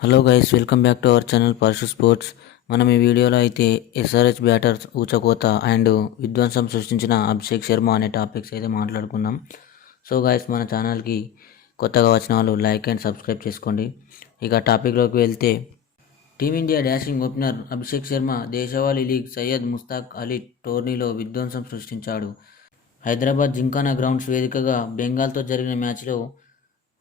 Hello guys, welcome back to our channel Parshu sports. మనం ఈ వీడియోలో అయితే ఎస్ఆర్హెచ్ బ్యాటర్స్ ఊచకోత అండ్ విధ్వంసం సృష్టించిన అభిషేక్ శర్మ అనే టాపిక్స్ అయితే మాట్లాడుకుందాం. సో గైస్, మన ఛానల్కి కొత్తగా వచ్చిన వాళ్ళు లైక్ అండ్ సబ్స్క్రైబ్ చేసుకోండి. ఇక టాపిక్లోకి వెళ్తే, team India dashing opener Abhishek Sharma దేశవాళీ లీగ్ సయ్యద్ ముస్తాక్ అలీ టోర్నీలో విధ్వంసం సృష్టించాడు. హైదరాబాద్ జింకానా గ్రౌండ్స్ వేదికగా బెంగాల్తో జరిగిన మ్యాచ్లో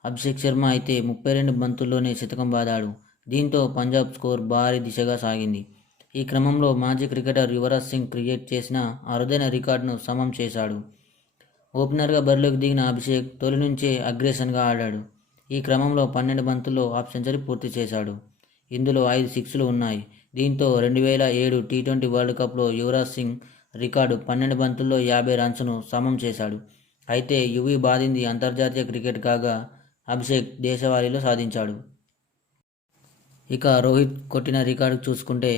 అభిషేక్ శర్మ అయితే 32 బంతుల్లోనే శతకం బాదాడు. దీంతో పంజాబ్ స్కోర్ భారీ దిశగా సాగింది. ఈ క్రమంలో మాజీ క్రికెటర్ యువరాజ్ సింగ్ క్రియేట్ చేసిన అరుదైన రికార్డును సమం చేశాడు. ఓపెనర్గా బరిలోకి దిగిన అభిషేక్ తొలి నుంచే అగ్రెషన్గా ఆడాడు. ఈ క్రమంలో 12 బంతుల్లో హాఫ్ సెంచరీ పూర్తి చేశాడు. ఇందులో 5 సిక్స్లు ఉన్నాయి. దీంతో 2007 టీ20 వరల్డ్ కప్లో యువరాజ్ సింగ్ రికార్డు 12 బంతుల్లో 50 రన్స్ను సమం చేశాడు. అయితే యువీ బాదింది అంతర్జాతీయ క్రికెట్ కాగా అభిషేక్ దేశవాళీలో సాధించాడు. ఇక రోహిత్ కొట్టిన రికార్డు చూసుకుంటే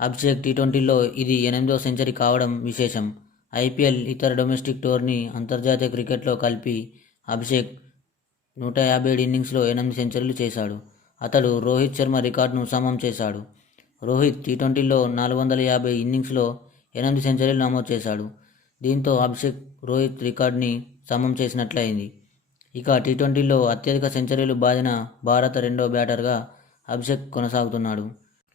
అభిషేక్ టీ20లో ఇది 8వ సెంచరీ కావడం విశేషం. ఐపీఎల్, ఇతర డొమెస్టిక్ టోర్నీ, అంతర్జాతీయ క్రికెట్లో కలిపి అభిషేక్ 157 ఇన్నింగ్స్లో 8 సెంచరీలు చేశాడు. అతడు రోహిత్ శర్మ రికార్డును సమం చేశాడు. రోహిత్ టీ20లో 450 ఇన్నింగ్స్లో 8 సెంచరీలు నమోదు చేశాడు. దీంతో అభిషేక్ రోహిత్ రికార్డుని సమం చేసినట్లయింది. ఇక టీ20లో అత్యధిక సెంచరీలు బాదిన భారత రెండో బ్యాటర్గా అభిషేక్ కొనసాగుతున్నాడు.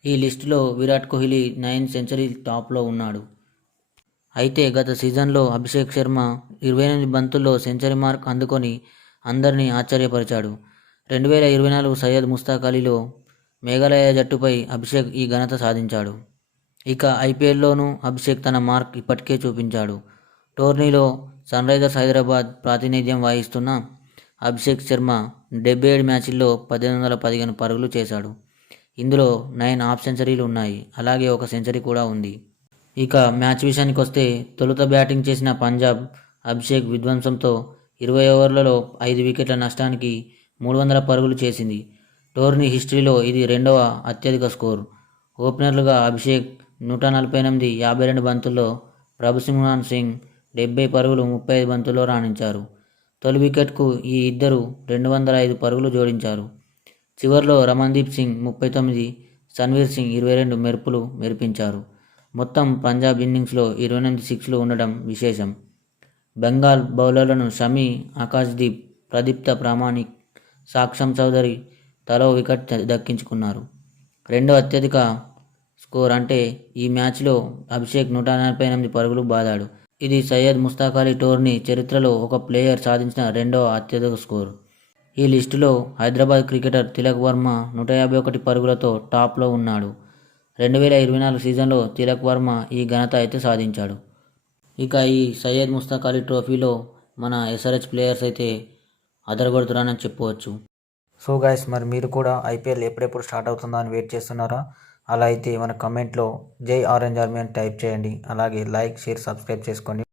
ఈ లిస్టులో విరాట్ కోహ్లీ 9 సెంచరీ టాప్లో ఉన్నాడు. అయితే గత సీజన్లో అభిషేక్ శర్మ 28 బంతుల్లో సెంచరీ మార్క్ అందుకొని అందరినీ ఆశ్చర్యపరిచాడు. 2024 సయ్యద్ ముస్తాక్ అలీలో మేఘాలయ జట్టుపై అభిషేక్ ఈ ఘనత సాధించాడు. ఇక ఐపీఎల్లోనూ అభిషేక్ తన మార్క్ ఇప్పటికే చూపించాడు. టోర్నీలో సన్రైజర్స్ హైదరాబాద్ ప్రాతినిధ్యం వహిస్తున్న అభిషేక్ శర్మ 77 మ్యాచ్ల్లో 1815 పరుగులు చేశాడు. ఇందులో 9 హాఫ్ సెంచరీలు ఉన్నాయి. అలాగే ఒక సెంచరీ కూడా ఉంది. ఇక మ్యాచ్ విషయానికి వస్తే, తొలుత బ్యాటింగ్ చేసిన పంజాబ్ అభిషేక్ విధ్వంసంతో 20 ఓవర్లలో 5 వికెట్ల నష్టానికి 300 పరుగులు చేసింది. టోర్నీ హిస్టరీలో ఇది రెండవ అత్యధిక స్కోర్. ఓపెనర్లుగా అభిషేక్ 148 52 బంతుల్లో, ప్రభుసింహాన్ సింగ్ 70 పరుగులు 35 బంతుల్లో రాణించారు. తొలి వికెట్కు ఈ ఇద్దరు 205 పరుగులు జోడించారు. చివర్లో రమణ్దీప్ సింగ్ 39, సన్వీర్ సింగ్ 22 మెరుపులు మెరిపించారు. మొత్తం పంజాబ్ ఇన్నింగ్స్లో 28 సిక్స్లు ఉండడం విశేషం. బెంగాల్ బౌలర్లను షమి, ఆకాశ్దీప్, ప్రదీప్త ప్రామాణిక్, సాక్షం చౌదరి తలో వికెట్ దక్కించుకున్నారు. రెండో అత్యధిక స్కోర్ అంటే ఈ మ్యాచ్లో అభిషేక్ 148 పరుగులు బాదాడు. ఇది సయ్యద్ ముస్తాక్ అలీ టోర్నీ చరిత్రలో ఒక ప్లేయర్ సాధించిన రెండవ అత్యధిక స్కోర్. ఈ లిస్టులో హైదరాబాద్ క్రికెటర్ తిలక్ వర్మ 151 పరుగులతో టాప్లో ఉన్నాడు. 2024 సీజన్లో తిలక్ వర్మ ఈ ఘనత అయితే సాధించాడు. ఇక ఈ సయ్యద్ ముస్తాక్ అలీ ట్రోఫీలో మన ఎస్ఆర్హెచ్ ప్లేయర్స్ అయితే అదరగొడుతున్నారని చెప్పవచ్చు. సో గైస్, మరి మీరు కూడా ఐపీఎల్ ఎప్పుడెప్పుడు స్టార్ట్ అవుతుందా అని వెయిట్ చేస్తున్నారా? అలా అయితే మన కమెంట్లో జై ఆరెంజ్ ఆర్మీ అని టైప్ చేయండి. అలాగే లైక్, షేర్, సబ్స్క్రైబ్ చేసుకోండి.